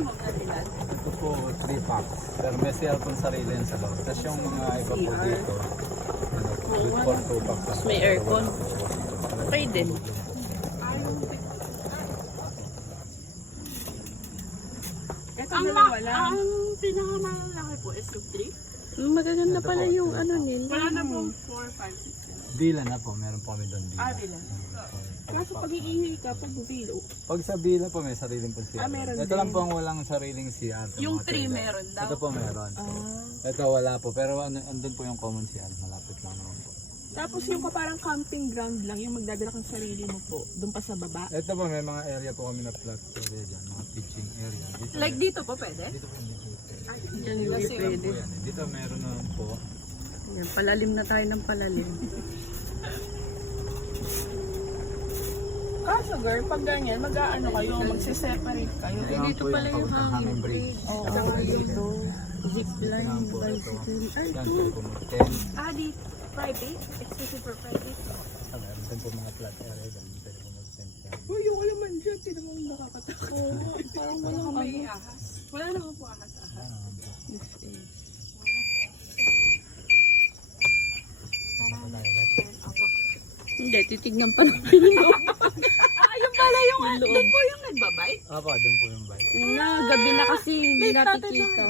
minimum na bilan? Ito po 3 packs. Pero may CR pong sarili yan sa loob. Tapos yung mga iba po dito, good for 2 packs. Tapos may aircon. Okay din. Ito dalawa lang. Ang pinakamalaki po is yung 3. Magaganda pala yung ano nila. Wala na po 4, 5, 6, 7. Bila na po, meron po kami doon bila. Bilan. Kaso pag iihi ka, pag bilo. Pag sa bila po may sariling po CR. Meron Ito din. lang po ang walang sariling CR. Yung mga 3 trailer. meron daw. Ito po meron. Ito wala po, pero andun po yung common CR. Malapit lang naman po. Tapos yung parang camping ground lang, yung magdadala kang sarili mo po, doon pa sa baba. Ito po may mga area po kami na flat area dyan, mga pitching area. Dito, Like dito po pwede? dito po hindi po. Diyan hindi pwede. Po yan. Dito meron naman po. Yan, palalim na tayo ng palalim. Kaso girl, pag ganyan, mag-aano kayo, magse-separate kayo. Dito pala yung hanging bridge. Oo, dito. Zipline, bicycle. Ay, Yan ito. po mga tent. Di private? Exclusive for private? Meron din po mga flat area dyan. Pwede po mag-tent yan. Uy, yung naman dyan, tinan mo nakakatakot. Oo, parang walang may ahas. Wala naman po ahas. Ayan naman po. Hindi, titignan pa natin yung loob. Yung pala yung doon po yung nagbabay? Opo, doon po yung bike. Na, gabi na kasi hindi Wait, nakikita.